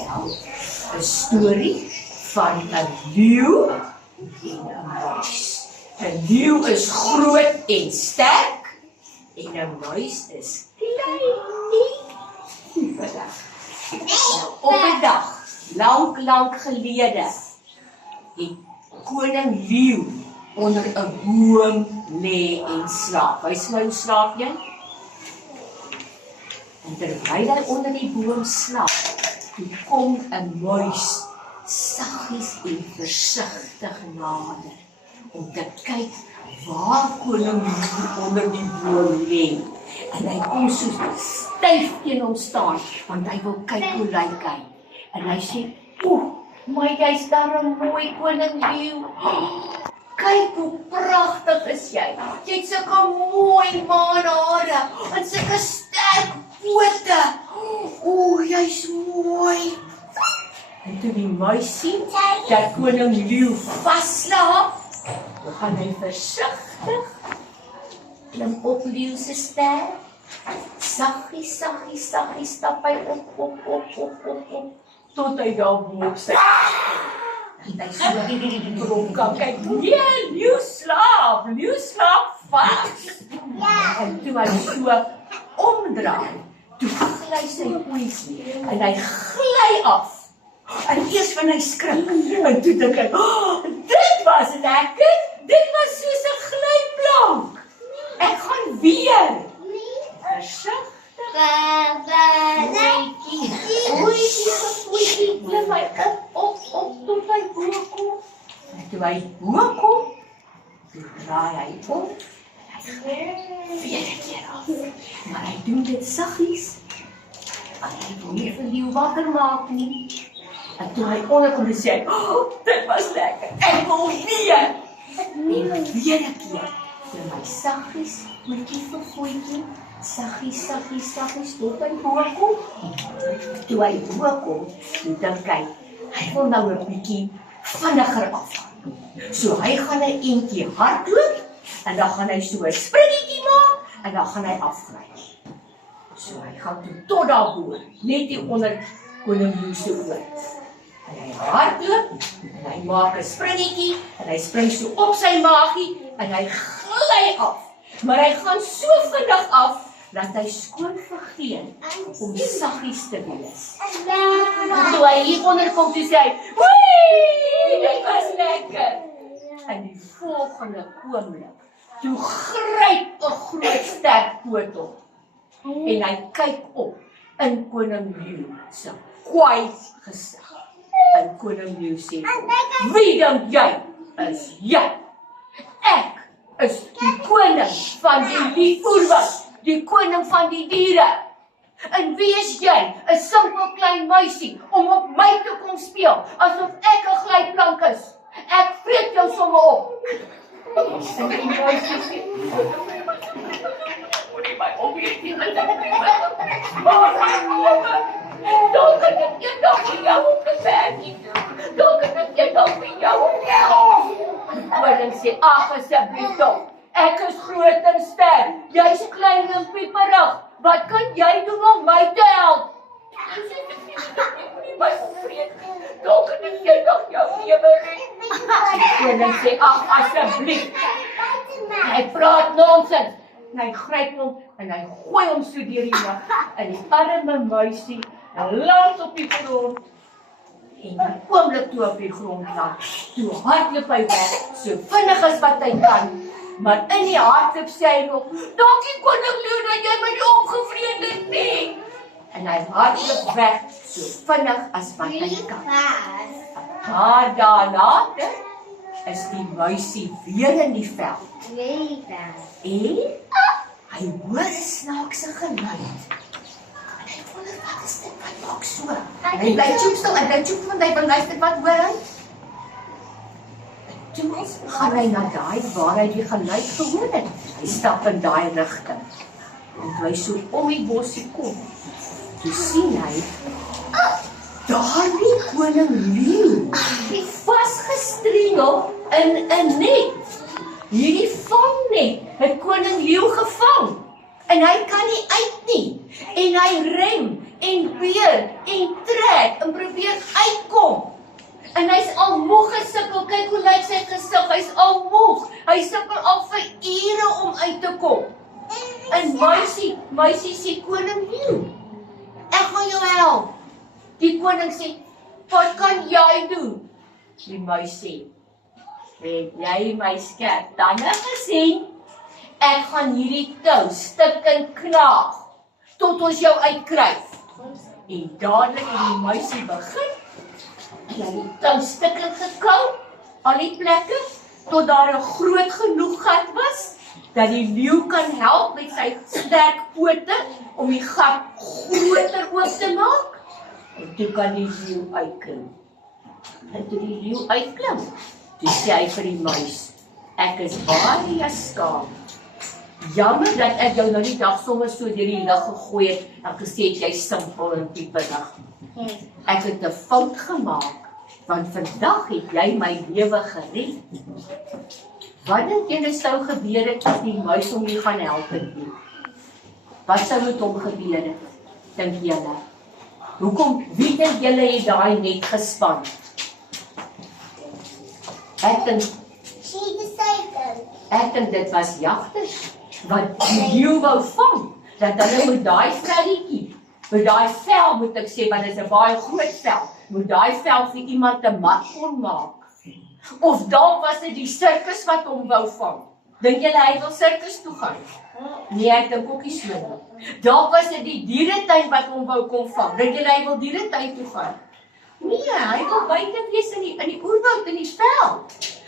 vertel 'n storie van 'n leeu en 'n muis. 'n leeu is groot en sterk en 'n muis is klein en lieflik. Op 'n dag, lank gelede, het koning leeu onder 'n boom lê en slaap. Wys my hoe slaap jy? En terwyl hy onder die boom slaap, toe kom 'n muis saggies en versigtig nader om te kyk waar koning leeu onder die boom lê. En hy kom so styf teen hom staan, want hy wil kyk hoe lyk hy. En hy sê, my jy's darem mooi koning leeu. Kyk hoe pragtig is jy. Jy het sulke mooi maanhare en sulke sterk pote. Jy's mooi. En toe die muis sien dat koning leeu vasslaap, dan gaan hy versigtig klim op leeu se ster. Saggies stap hy op, tot hy daar bo op sit. En hy so dronk, kyk, leeu slaap vas. En toe hy so omdraai, toe gly sy poes neer, en hy gly af. En eers van hy skrik, en toe dink hy, dit was lekker, dit was soos 'n glyplank. Ek gaan weer. Versigtig. Poetjie, klim hy op, tot hy bo kom. En toe hy bo kom, toe draai hy om, en hy weer 'n keer af. Maar hy doen dit saggies, want hy wil nie vir leeu wakker maak nie. En toe hy onderkom, sê hy, dit was lekker, ek wil weer. En weer 'n keer, klim hy saggies, voetjie vir voetjie, saggies, tot hy bo kom. Toe hy bo kom, toe dink hy wil nou 'n bietjie vinniger afgaan. So hy gaan 'n entjie hardloop, en dan gaan hy so 'n springetjie maak, en dan gaan hy afgly. So hy gaan toe tot daarbo, net hier onder koning leeu se oor. En hy hardloop, en hy maak 'n springetjie, en hy spring so op sy maagie, en hy gly af. Maar hy gaan so vinnig af, dat hy skoon vergeet om saggies te wees. En toe hy hier onder kom, toe sê hy, dit was lekker. En die volgende oomblik, toe gryp 'n groot sterk poot op. En hy kyk op in koning leeu se kwaai gesig. En koning leeu sê, wie dink jy is jy? Ek is die koning van die liefoerwas, die koning van die diere. En wie is jy? 'n simpel klein muisie om op my te kom speel, asof ek 'n glyplank is. Ek vreet jou sommer op. En die muisie sê, koning sê, ag asseblief tog, ek is groot en sterk, jy's klein en pieperig, wat kan jy doen om my te help? Koning sê, ag asseblief, hy praat nonsens. En hy gryp hom, en hy gooi hom so deur die lug, en die arme muisie land op die grond. En die oomblik toe op die grond land, toe hardloop hy weg, so vinnig as wat hy kan. Maar in die hardloop sê hy nog, dankie koning leeu dat jy my nie opgevreet het nie. En hy hardloop weg, so vinnig as wat hy kan. 'n paar dae later is die muisie weer in die veld. En hy hoor 'n snaakse geluid. En hy wonder, wat is dit, wat maak so? En hy bly stil, en hy choep, want hy wil luister, wat hoor hy? En toe gaan hy na daai waar hy die geluid gehoor het. Hy stap in daai rigting. En toe hy so om die bosie kom, toe sien hy, daar lê koning leeu, vasgestrengel in 'n net. Hierdie vangnet het koning leeu gevang. En hy kan nie uit nie. En hy rem en beerd en trek en probeer uitkom. En hy's al moeg gesukkel, kyk hoe lyk sy gesig, hy's al moeg. Hy sukkel al vir ure om uit te kom. En meisie sê, koning leeu, ek gaan jou help. Die koning sê, wat kan jy doen? Die muis sê, het jy my skerp tande gesien? Ek gaan hierdie tou stikkend knaag, tot ons jou uitkry. En dadelik het die muisie begin, en hy die tou stikkend gekou, al die plekke, tot daar 'n groot genoeg gat was, dat die leeu kan help met sy sterk pote, om die gat groter oop te maak, en toe kan die leeu uitklim. En toe die leeu uitklim, toe sê hy vir die muis, ek is baie skaam. Jammer dat ek jou nou die dag sommer so deur die lug gegooi het, en gesê het jy simpel en pieperig. Ek het 'n fout gemaak, want vandag het jy my lewe gered. Wat dink julle sou gebeur het as die muis hom nie gaan help het nie? Wat sou met hom gebeur het, dink julle? Hoekom, wie dink julle het daai net gespan? Ek dink dit was jagters, wat die leeu wou vang, dat hulle moet daai velletjie, met daai vel moet ek sê, want dit is 'n baie groot vel, moet daai vel vir iemand 'n mat kon maak. Of dalk was dit die sirkus wat hom wou vang. Dink julle hy wil sirkus toe gaan? Nee, ek dink ook nie so nie. Dalk was dit die dieretuin wat hom wou kom vang. Dink julle hy wil dieretuin toe gaan? Nee, hy wil buite wees in die oerwoud, in die veld.